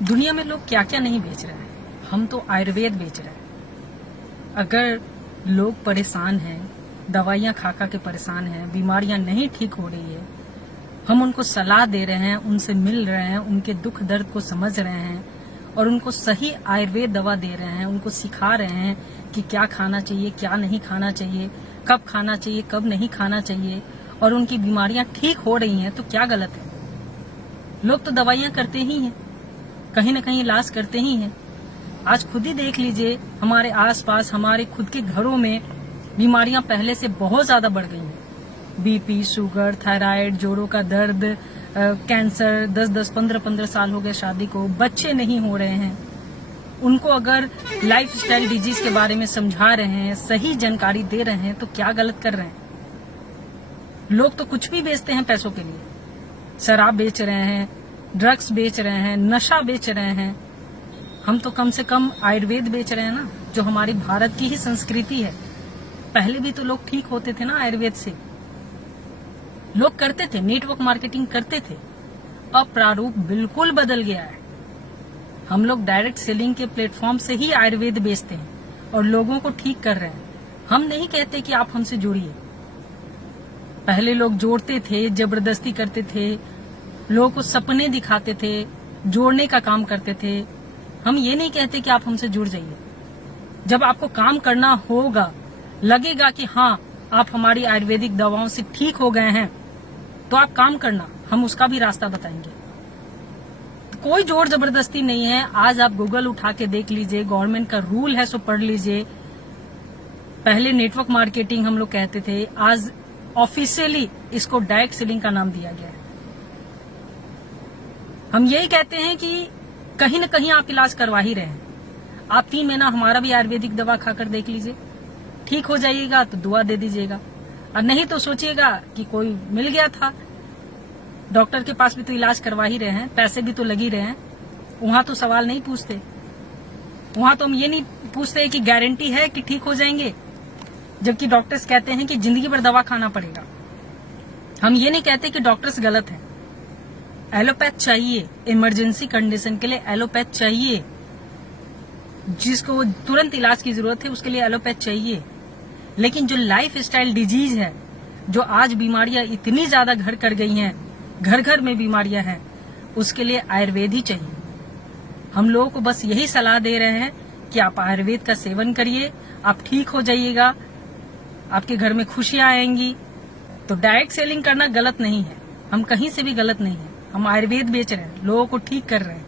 दुनिया में लोग क्या क्या नहीं बेच रहे हैं, हम तो आयुर्वेद बेच रहे हैं। अगर लोग परेशान हैं, दवाइयां खा खा के परेशान हैं, बीमारियां नहीं ठीक हो रही है, हम उनको सलाह दे रहे हैं, उनसे मिल रहे हैं, उनके दुख दर्द को समझ रहे हैं और उनको सही आयुर्वेद दवा दे रहे हैं, उनको सिखा रहे हैं कि क्या खाना चाहिए, क्या नहीं खाना चाहिए, कब खाना चाहिए, कब नहीं खाना चाहिए, और उनकी बीमारियां ठीक हो रही हैं, तो क्या गलत है। लोग तो दवाइयां करते ही हैं, कहीं न कहीं इलाज करते ही हैं। आज खुद ही देख लीजिए, हमारे आसपास, हमारे खुद के घरों में बीमारियां पहले से बहुत ज्यादा बढ़ गई हैं। बीपी, शुगर, थायराइड, जोड़ों का दर्द, कैंसर, 10-10, 15-15 साल हो गए शादी को, बच्चे नहीं हो रहे हैं। उनको अगर लाइफस्टाइल डिजीज के बारे में समझा रहे हैं, सही जानकारी दे रहे हैं, तो क्या गलत कर रहे हैं। लोग तो कुछ भी बेचते हैं पैसों के लिए, शराब बेच रहे हैं, ड्रग्स बेच रहे हैं, नशा बेच रहे हैं। हम तो कम से कम आयुर्वेद बेच रहे हैं ना, जो हमारी भारत की ही संस्कृति है। पहले भी तो लोग ठीक होते थे ना आयुर्वेद से, लोग करते थे, नेटवर्क मार्केटिंग करते थे। अब प्रारूप बिल्कुल बदल गया है। हम लोग डायरेक्ट सेलिंग के प्लेटफॉर्म से ही आयुर्वेद बेचते हैं और लोगों को ठीक कर रहे हैं। हम नहीं कहते कि आप हमसे जुड़िए। पहले लोग जोड़ते थे, जबरदस्ती करते थे, लोगों को सपने दिखाते थे, जोड़ने का काम करते थे। हम ये नहीं कहते कि आप हमसे जुड़ जाइए। जब आपको काम करना होगा, लगेगा कि हाँ आप हमारी आयुर्वेदिक दवाओं से ठीक हो गए हैं, तो आप काम करना, हम उसका भी रास्ता बताएंगे। तो कोई जोर जबरदस्ती नहीं है। आज आप गूगल उठा के देख लीजिए, गवर्नमेंट का रूल है सो पढ़ लीजिए। पहले नेटवर्क मार्केटिंग हम लोग कहते थे, आज ऑफिशियली इसको डायरेक्ट सेलिंग का नाम दिया गया है। हम यही कहते हैं कि कहीं न कहीं आप इलाज करवा ही रहे हैं। आप 3 महीना हमारा भी आयुर्वेदिक दवा खाकर देख लीजिए, ठीक हो जाइएगा तो दुआ दे दीजिएगा, और नहीं तो सोचिएगा कि कोई मिल गया था। डॉक्टर के पास भी तो इलाज करवा ही रहे हैं, पैसे भी तो लग ही रहे हैं। वहां तो सवाल नहीं पूछते, वहां तो हम ये नहीं पूछते कि गारंटी है कि ठीक हो जाएंगे, जबकि डॉक्टर्स कहते हैं कि जिंदगी भर दवा खाना पड़ेगा। हम ये नहीं कहते कि डॉक्टर्स गलत हैं। एलोपैथ चाहिए, इमरजेंसी कंडीशन के लिए एलोपैथ चाहिए, जिसको तुरंत इलाज की जरूरत है उसके लिए एलोपैथ चाहिए। लेकिन जो लाइफ स्टाइल डिजीज है, जो आज बीमारियां इतनी ज्यादा घर कर गई हैं, घर घर में बीमारियां हैं, उसके लिए आयुर्वेद ही चाहिए। हम लोगों को बस यही सलाह दे रहे हैं कि आप आयुर्वेद का सेवन करिए, आप ठीक हो जाइएगा, आपके घर में खुशियां आएंगी। तो डायरेक्ट सेलिंग करना गलत नहीं है, हम कहीं से भी गलत नहीं है। हम आयुर्वेद बेच रहे हैं, लोगों को ठीक कर रहे हैं।